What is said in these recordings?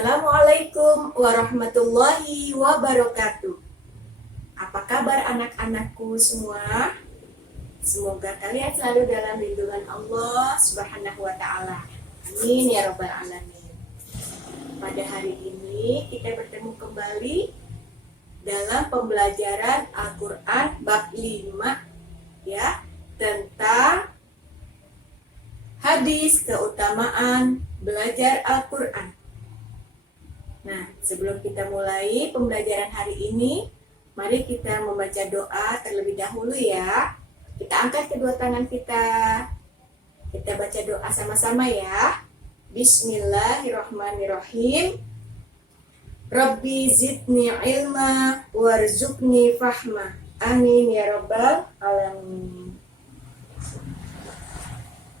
Assalamualaikum warahmatullahi wabarakatuh. Apa kabar anak-anakku semua? Semoga kalian selalu dalam lindungan Allah Subhanahu wa Ta'ala. Amin ya Rabbal 'Alamin. Pada hari ini kita bertemu kembali dalam pembelajaran Al-Quran bab 5 ya, tentang hadis keutamaan belajar Al-Quran. Nah, sebelum kita mulai pembelajaran hari ini, mari kita membaca doa terlebih dahulu ya. Kita angkat kedua tangan kita. Kita baca doa sama-sama ya. Bismillahirrahmanirrahim. Rabbi zidni ilma warzuqni fahma. Amin ya Rabbal 'Alamin.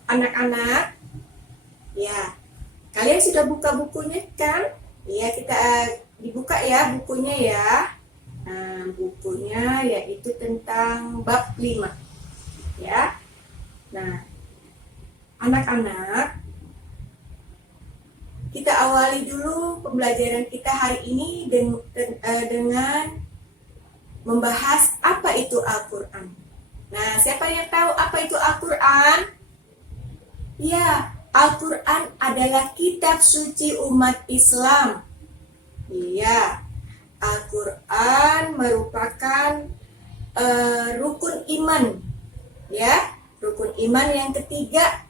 Anak-anak, ya, kalian sudah buka bukunya kan? Ya, kita dibuka ya bukunya ya. Nah, bukunya yaitu tentang bab 5. Ya. Nah, anak-anak, kita awali dulu pembelajaran kita hari ini dengan membahas apa itu Al-Quran. Nah, siapa yang tahu apa itu Al-Quran? Ya, Al-Quran adalah kitab suci umat Islam. Iya, Al-Quran merupakan rukun iman. Ya, rukun iman yang ketiga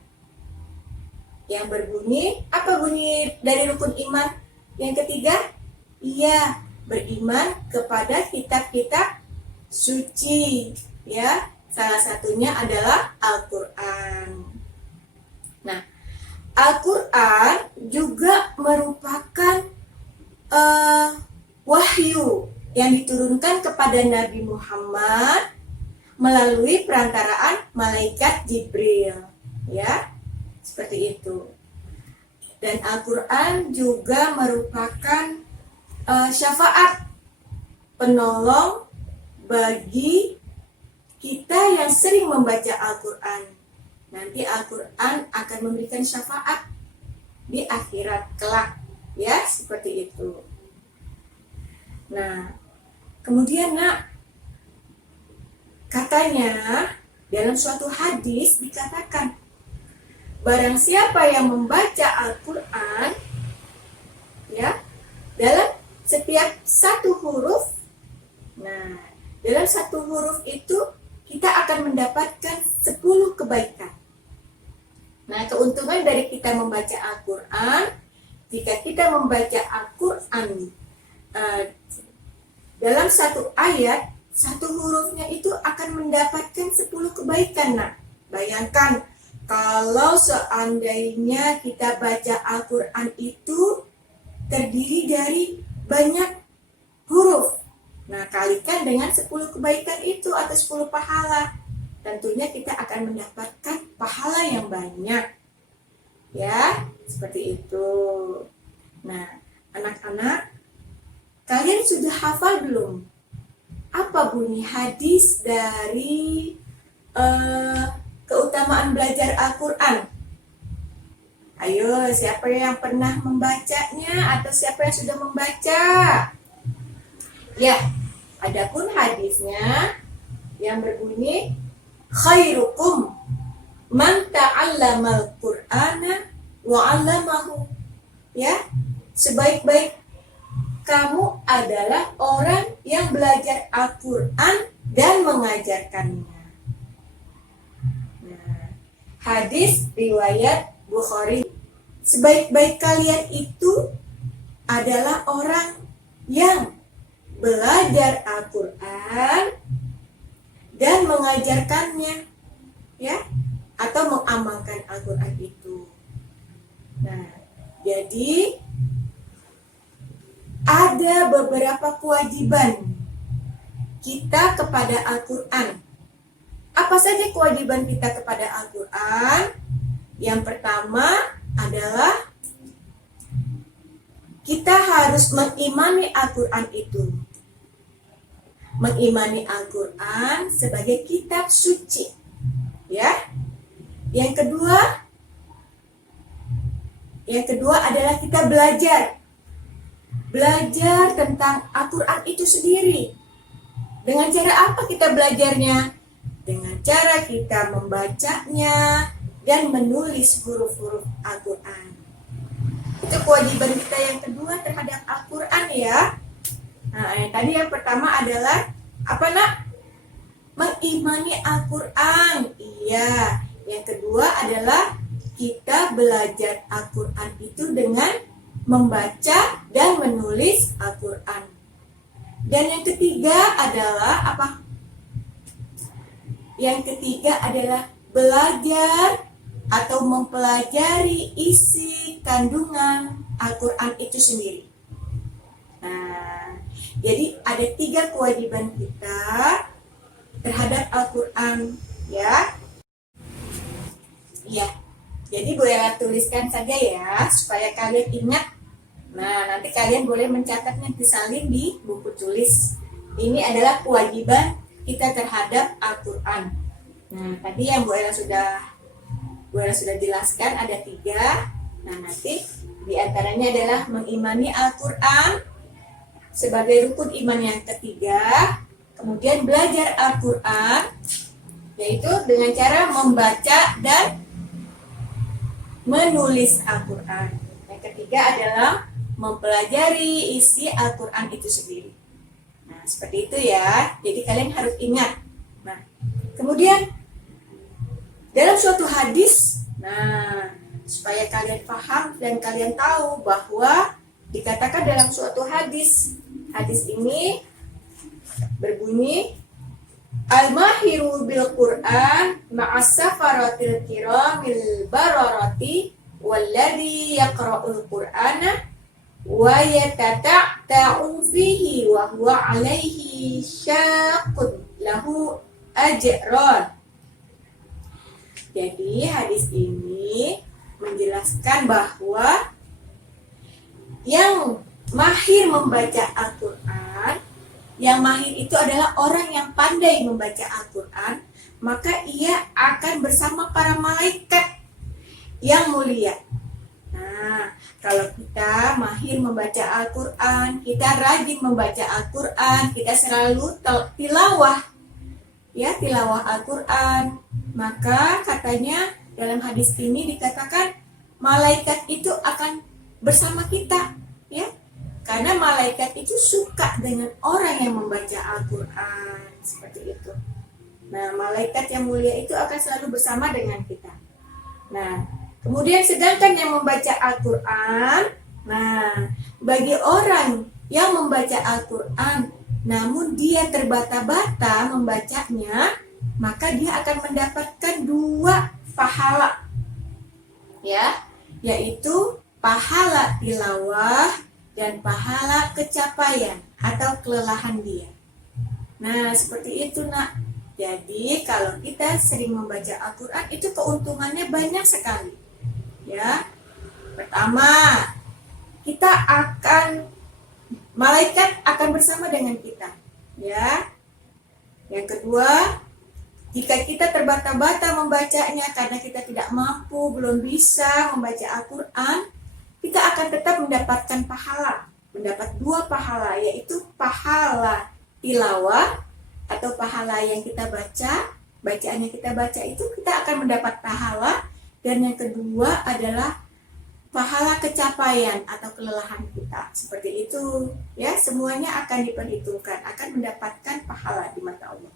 yang berbunyi, apa bunyi dari rukun iman yang ketiga? Iya, beriman kepada kitab-kitab suci. Ya, salah satunya adalah Al-Quran. Nah, Al-Quran juga merupakan wahyu yang diturunkan kepada Nabi Muhammad melalui perantaraan malaikat Jibril, ya, seperti itu. Dan Al-Quran juga merupakan syafaat penolong bagi kita yang sering membaca Al-Quran. Nanti Al-Quran akan memberikan syafaat di akhirat kelak, ya, seperti itu. Nah, kemudian katanya dalam suatu hadis dikatakan, barang siapa yang membaca Al-Quran, ya, dalam setiap satu huruf, nah, dalam satu huruf itu kita akan mendapatkan 10 kebaikan. Nah, keuntungan dari kita membaca Al-Quran, jika kita membaca Al-Quran dalam satu ayat, satu hurufnya itu akan mendapatkan 10 kebaikan. Nah, bayangkan kalau seandainya kita baca Al-Quran itu terdiri dari banyak huruf. Nah, kalikan dengan 10 kebaikan itu atau 10 pahala. Tentunya kita akan mendapatkan pahala yang banyak. Ya, seperti itu. Nah, anak-anak, kalian sudah hafal belum? Apa bunyi hadis dari keutamaan belajar Al-Quran? Ayo, siapa yang pernah membacanya atau siapa yang sudah membaca? Ya, adapun hadisnya yang berbunyi, khairukum man ta'allamal Qur'ana wa 'allamahu. Ya, sebaik-baik kamu adalah orang yang belajar Al-Quran dan mengajarkannya. Nah, hadis riwayat Bukhari. Sebaik-baik kalian itu adalah orang yang belajar Al-Quran dan mengajarkannya, ya, atau mengamalkan Al-Quran itu. Nah, jadi ada beberapa kewajiban kita kepada Al-Quran. Apa saja kewajiban kita kepada Al-Quran? Yang pertama adalah kita harus mengimani Al-Quran itu. Mengimani Al-Quran sebagai kitab suci. Ya. Yang kedua adalah kita belajar belajar tentang Al-Quran itu sendiri. Dengan cara apa kita belajarnya? Dengan cara kita membacanya dan menulis huruf-huruf Al-Quran. Itu kewajiban kita yang kedua terhadap Al-Quran ya. Nah, tadi yang pertama adalah apa nak? Mengimani Al-Quran. Iya. Yang kedua adalah kita belajar Al-Quran itu dengan membaca dan menulis Al-Quran. Dan yang ketiga adalah apa? Yang ketiga adalah belajar atau mempelajari isi kandungan Al-Quran itu sendiri. Nah, jadi ada 3 kewajiban kita terhadap Al-Quran, ya. Ya, jadi boleh tuliskan saja ya, supaya kalian ingat. Nah, nanti kalian boleh mencatatnya disalin di buku tulis. Ini adalah kewajiban kita terhadap Al-Quran. Nah, tadi yang Bu Ella sudah jelaskan ada 3. Nah, nanti diantaranya adalah mengimani Al-Quran sebagai rukun iman yang ketiga. Kemudian belajar Al-Quran, yaitu dengan cara membaca dan menulis Al-Quran. Yang ketiga adalah mempelajari isi Al-Quran itu sendiri. Nah, seperti itu ya. Jadi kalian harus ingat. Nah, kemudian dalam suatu hadis, nah, supaya kalian paham dan kalian tahu bahwa dikatakan dalam suatu hadis ini berbunyi al-mahiru bil Qur'an ma'as safaratil kiramil bararati walladhi yaqra'ul Qur'ana wa yatata'u fihi wa huwa 'alaihi syaqqun lahu ajran. Jadi hadis ini menjelaskan bahwa yang mahir membaca Al-Quran, yang mahir itu adalah orang yang pandai membaca Al-Quran, maka ia akan bersama para malaikat yang mulia. Nah, kalau kita mahir membaca Al-Quran, kita rajin membaca Al-Quran, kita selalu tilawah, ya, tilawah Al-Quran, maka katanya dalam hadis ini dikatakan malaikat itu akan bersama kita, ya. Karena malaikat itu suka dengan orang yang membaca Al-Quran, seperti itu. Nah, malaikat yang mulia itu akan selalu bersama dengan kita. Nah, kemudian sedangkan yang membaca Al-Quran, nah, bagi orang yang membaca Al-Quran, namun dia terbata-bata membacanya, maka dia akan mendapatkan 2 pahala, ya, yaitu pahala tilawah dan pahala kecapaian atau kelelahan dia. Nah, seperti itu nak. Jadi kalau kita sering membaca Al-Quran itu keuntungannya banyak sekali, ya. Pertama, malaikat akan bersama dengan kita, ya. Yang kedua, jika kita terbata-bata membacanya karena kita tidak mampu, belum bisa membaca Al-Quran, kita akan tetap mendapatkan pahala, mendapat 2 pahala, yaitu pahala tilawah atau pahala yang kita baca, bacaan yang kita baca itu kita akan mendapat pahala, dan yang kedua adalah pahala kecapaian atau kelelahan kita. Seperti itu, ya, semuanya akan diperhitungkan, akan mendapatkan pahala di mata Allah.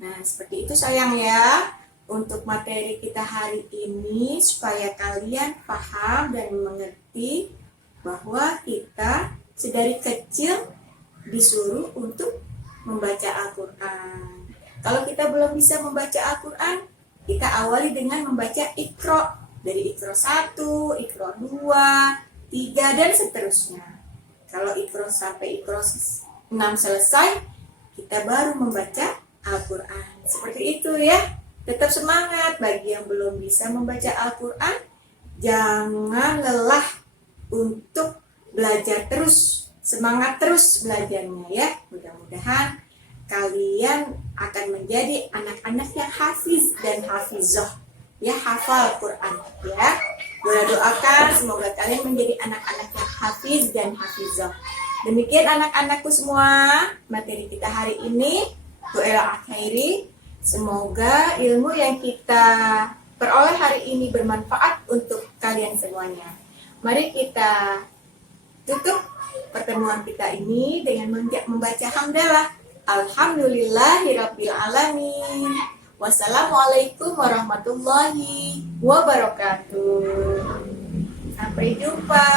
Nah, seperti itu sayang ya, untuk materi kita hari ini, supaya kalian paham dan mengerti bahwa kita sedari kecil disuruh untuk membaca Al-Quran. Kalau kita belum bisa membaca Al-Quran, kita awali dengan membaca Iqra, dari Iqra 1, Iqra 2, 3, dan seterusnya. Kalau Iqra sampai Iqra 6 selesai, kita baru membaca Al-Quran. Seperti itu ya. Tetap semangat bagi yang belum bisa membaca Al-Quran. Jangan lelah untuk belajar terus. Semangat terus belajarnya ya. Mudah-mudahan kalian akan menjadi anak-anak yang hafiz dan hafizah. Ya, hafal Quran ya. Doakan semoga kalian menjadi anak-anak yang hafiz dan hafizah. Demikian anak-anakku semua, materi kita hari ini, Bu Ella Akhairi. Semoga ilmu yang kita peroleh hari ini bermanfaat untuk kalian semuanya. Mari kita tutup pertemuan kita ini dengan membaca hamdalah. Alhamdulillahirabbil alamin. Wassalamualaikum warahmatullahi wabarakatuh. Sampai jumpa.